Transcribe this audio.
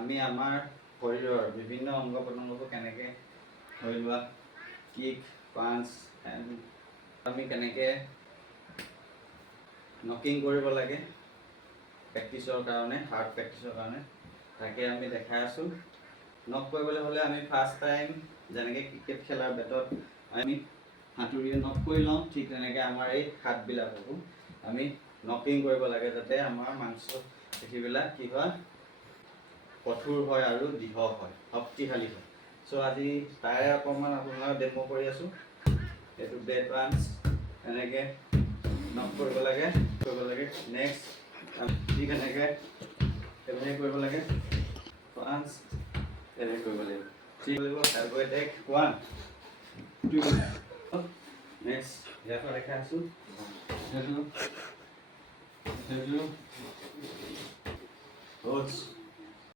আমি আমাৰ শৰীৰৰ বিভিন্ন অংগ প্ৰত্যংগবোৰ কেনেকৈ ধৰি লোৱা কিক পাঞ্চ আমি কেনেকৈ নকিং কৰিব লাগে প্ৰেক্টিছৰ কাৰণে, হাৰ্ড প্ৰেক্টিছৰ কাৰণে তাকে আমি দেখাই আছোঁ। নক কৰিবলৈ হ'লে আমি ফাৰ্ষ্ট টাইম যেনেকৈ ক্ৰিকেট খেলাৰ বেটত আমি হাতুৰিয়ে নক কৰি লওঁ, ঠিক তেনেকৈ আমাৰ এই হাতবিলাককো আমি নকিং কৰিব লাগে যাতে আমাৰ মাংস পেশীবিলাক কি হয় কঠোৰ হয় আৰু দৃঢ় হয়, শক্তিশালী হয়। চ' আজি তাৰে অকণমান আপোনাক ডেমো কৰি আছোঁ। এইটো বেট পাঞ্চ এনেকৈ নক কৰিব লাগে নেক্সট ঠিক এনেকৈ কৰিব লাগে পাঞ্চ এনেকৈ কৰিব লাগিব, ঠিক কৰিব এলব' এটেক 1 2 নেক্সট ইয়াৰ পৰা দেখাই আছোঁ। সেইটো